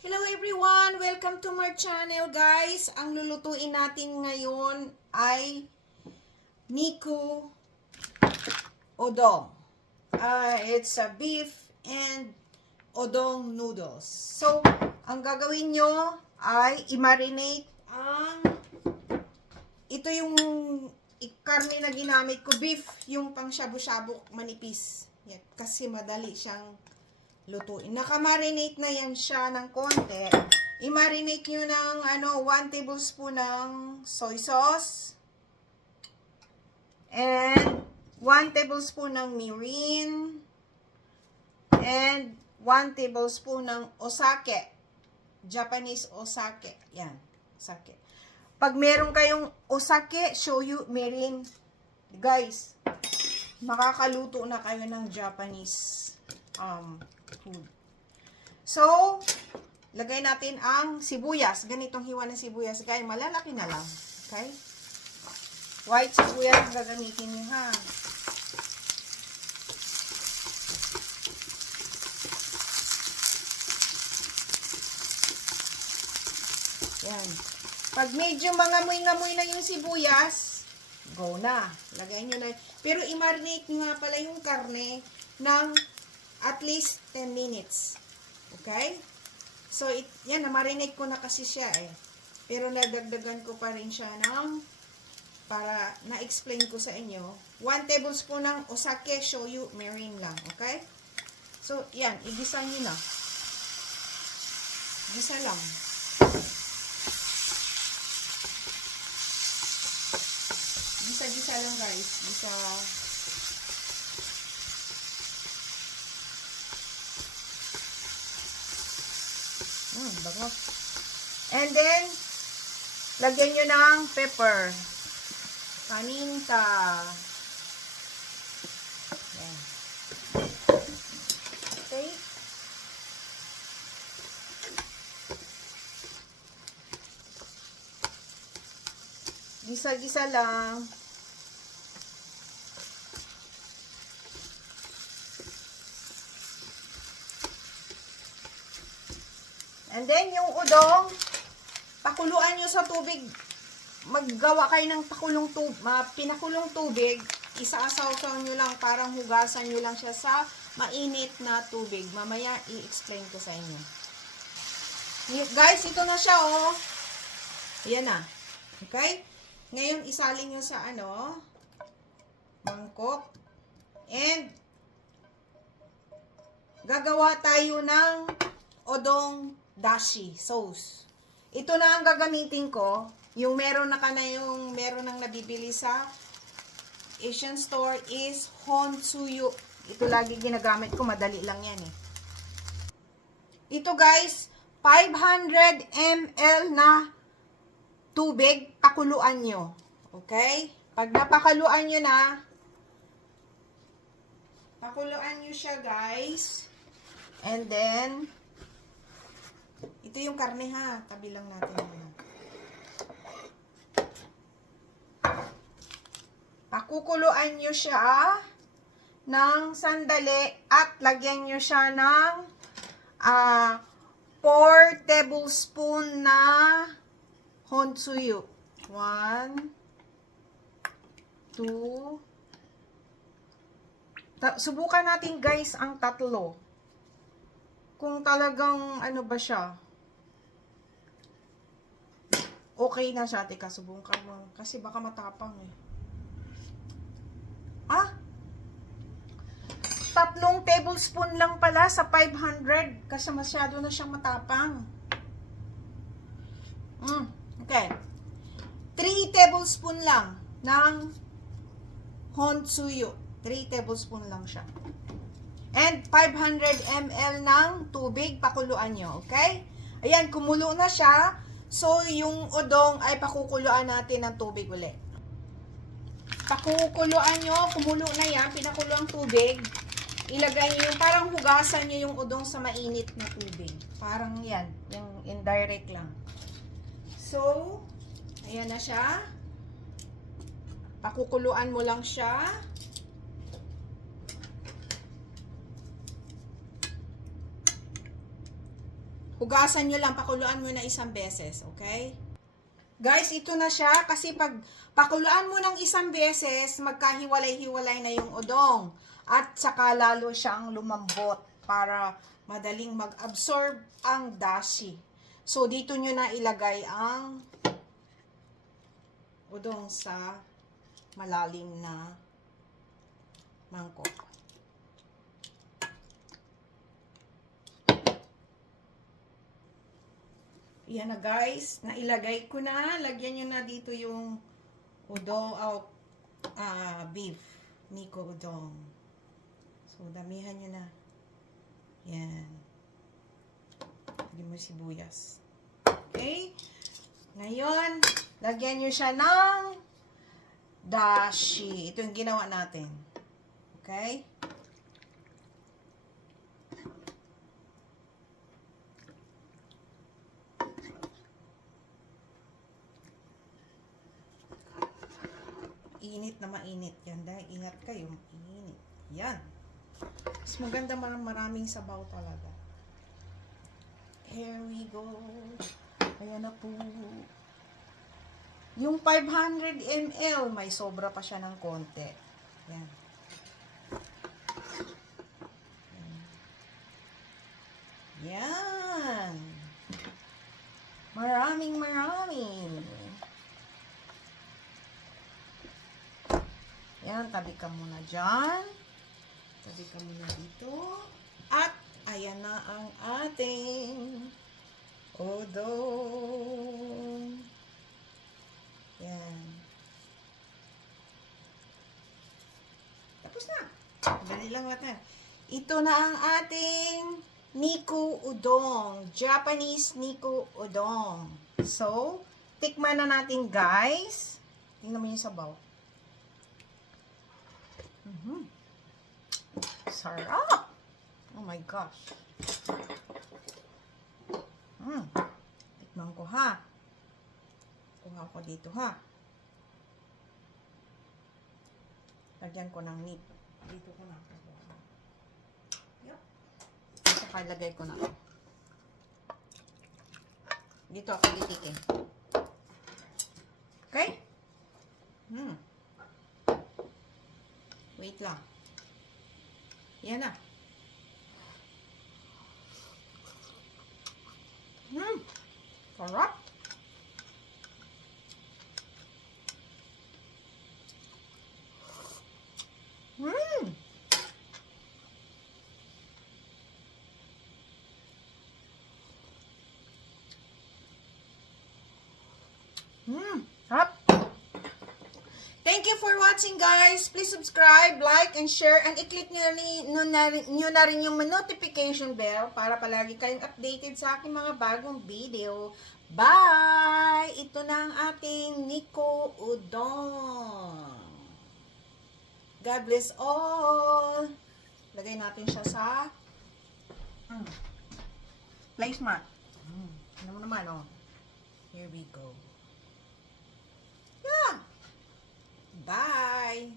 Hello everyone! Welcome to my channel guys! Ang lulutuin natin ngayon ay Nico Odong. It's a beef and odong noodles. So, ang gagawin nyo ay i-marinate ito yung karne na ginamit ko, beef, yung pang shabu-shabu manipis. Yan, kasi madali siyang lutuin. Naka-marinate na yan siya ng konti. I-marinate nyo ng 1 tablespoon ng soy sauce. And 1 tablespoon ng mirin. And 1 tablespoon ng osake. Japanese osake. Yan, osake. Pag meron kayong osake, shoyu, mirin, guys, makakaluto na kayo ng Japanese food. So, lagay natin ang sibuyas. Ganitong hiwa ng sibuyas, guys. Malalaki na lang. Okay? White sibuyas ang gagamitin nyo, ha? Yan. Pag medyo mangamoy-ngamoy na yung sibuyas, go na. Lagay nyo na. Pero i-marinate nyo nga pala yung karne ng at least 10 minutes. Okay? So, yan, na-marinate ko na kasi siya eh. Pero nadagdagan ko pa rin siya ng, para na-explain ko sa inyo, 1 tablespoon ng osake, shoyu, mirin lang. Okay? So, yan, igisa nyo na. Igisa lang. Gisa-gisa lang guys. Gisa. Bango. And then, lagyan nyo ng pepper. Paminta. Yan. Okay. Gisa-gisa lang. And then, yung udong, pakuluan nyo sa tubig. Maggawa kayo ng pinakulong tubig. Isaasaw-saw nyo lang, parang hugasan nyo lang siya sa mainit na tubig. Mamaya, i-explain ko sa inyo. Guys, ito na siya, oh. Ayan na. Okay? Ngayon, isalin nyo sa mangkok. And, gagawa tayo ng odong dashi sauce. Ito na ang gagamitin ko. Yung meron nang nabibili sa Asian store is Honsuyu. Ito lagi ginagamit ko. Madali lang yan eh. Ito guys, 500 ml na tubig. Pakuluan nyo. Okay? Pag napakaluan nyo na, pakuluan nyo siya guys. And then, ito yung karne ha. Tabi lang natin yun. Pakukuluan nyo siya ng sandali at lagyan nyo siya ng 4 tablespoon na honsuyu. 1, 2. Subukan natin guys ang tatlo. Kung talagang ba siya. Okay na siya. Teka, subukan mo. Kasi baka matapang eh. 3 tablespoon lang pala sa 500. Kasi masyado na siyang matapang. Okay. 3 tablespoon lang ng honsuyu. 3 tablespoon lang siya. And 500 ml ng tubig, pakuluan nyo. Okay? Ayan, kumulo na siya. So, yung udong ay pakukuluan natin ng tubig ulit. Pakukuluan nyo, kumulo na yan, pinakulo ang tubig. Ilagay nyo yung, parang hugasan nyo yung udong sa mainit na tubig. Parang yan, yung indirect lang. So, ayan na siya. Pakukuluan mo lang siya. Hugasan nyo lang, pakuluan mo na isang beses, okay? Guys, ito na siya kasi pag pakuluan mo ng isang beses, magkahiwalay-hiwalay na yung udong. At saka lalo siyang lumambot para madaling mag-absorb ang dashi. So, dito nyo na ilagay ang udong sa malalim na mangkok. Yan na guys, nailagay ko na. Lagyan nyo na dito yung udong, beef, Nico udong. So, damihan nyo na. Yan. Lagyan mo sibuyas. Okay? Ngayon, lagyan nyo siya ng dashi. Ito yung ginawa natin. Okay? Init na mainit yan. Dahil ingat kayo, init. Yan. Mas maganda maraming sabaw talaga. Here we go. Ayan na po. Yung 500 ml, may sobra pa siya ng konti. Yan. Yan. Maraming. Yan, tabi ka muna dyan. Tabi ka muna dito. At, ayan na ang ating udong. Yan. Tapos na. Dali lang natin. Ito na ang ating Nico udong. Japanese Nico udong. So, tikman na natin guys. Tingnan mo yung sabaw. Sarap! Oh my gosh. Tikman ko ha. Kuha ko dito ha. Lagyan ko ng meat. Dito ko na. Yup. Dito lagay ko na. Dito ako titikin. Okay? Wait lang. Yan na. Sarap. Sarap. Thank you for watching guys. Please subscribe, like, and share. And i-click nyo na rin yung notification bell para palagi kayong updated sa aking mga bagong video. Bye! Ito na ang ating Nico udong. God bless all. Lagay natin siya sa placemat. Ano mo naman, oh. Here we go. Yeah! Bye!